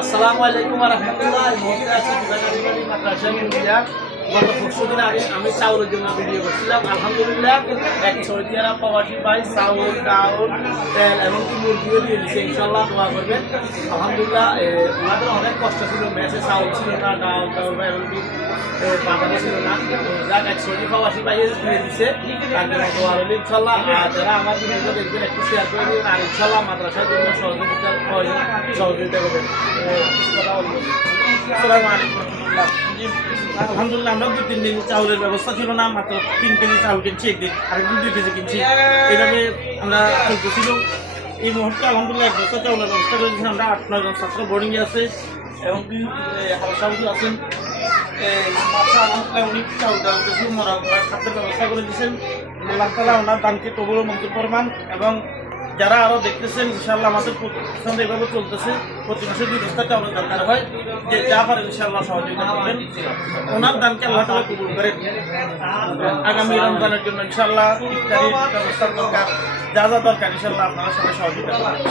আসসালামু আলাইকুম ওয়া রাহমাতুল্লাহ। গত পরশুদিন আগে আমি চাউলের জন্য ভিডিও করছিলাম। আলহামদুলিল্লাহ এক সৌদি আরব প্রবাসী ভাই চাউল ডাউল তেল এবং মুরগিও দিয়ে দিচ্ছে। ইনশাল্লাহ দোয়া করবেন। আলহামদুলিল্লাহ ওনাদের অনেক কষ্ট ছিল, মেসে চাউল ছিল না, ডাউল বা এমনকি বাজারে ছিল না। যাক এক সৌদি প্রবাসী ভাই দিয়ে দিচ্ছে, তার জন্য দোয়া রইল ইনশাল্লাহ। আর যারা আমার ভিডিও দেখবেন একটু শেয়ার করে দিন, আর ইনশাল্লাহ মাদ্রাসার জন্য সহযোগিতা করবেন। কথা বলবো। আসসালামু আলাইকুম। আলহামদুলিল্লাহ আমরা 2-3 দিন চাউলের ব্যবস্থা ছিল না, মাত্র 3 কেজি চাউল কিনছি একদিন, আরেকদিন 2 কেজি কিনছি, এইভাবে আমরা চলতেছিল। এই মুহূর্তে আলহামদুলিল্লাহ 1 বস্তা চাউলের ব্যবস্থা করে দিয়েছি। আমরা 8-9 জন ছাত্র বোর্ডিংয়ে আছে এবং হাউস আছেন। আলহামদুলিল্লাহ উনি চাউল ডাউল কিছু মরা খাদ্যের ব্যবস্থা করে দিয়েছেন। আল্লাহ তাআলা ওনার দানকে কবুল ও মঞ্জুর ফরমান। এবং যারা আরও দেখতেছেন ইনশাআল্লাহ আমাদের প্রতিষ্ঠান এভাবে চলতেছে, প্রতি মাসে 2 বস্তা চাউলের দরকার হয়, যে যা পারেন ইনশাআল্লাহ সহযোগিতা করবেন। ওনার দানকে আল্লাহ তাআলা কবুল করেন। আগামী রমজানের জন্য ইনশাআল্লাহ ইফতারির ব্যবস্থার দরকার, যা যা দরকার ইনশাআল্লাহ আপনারা সবাই সহযোগিতা করবেন।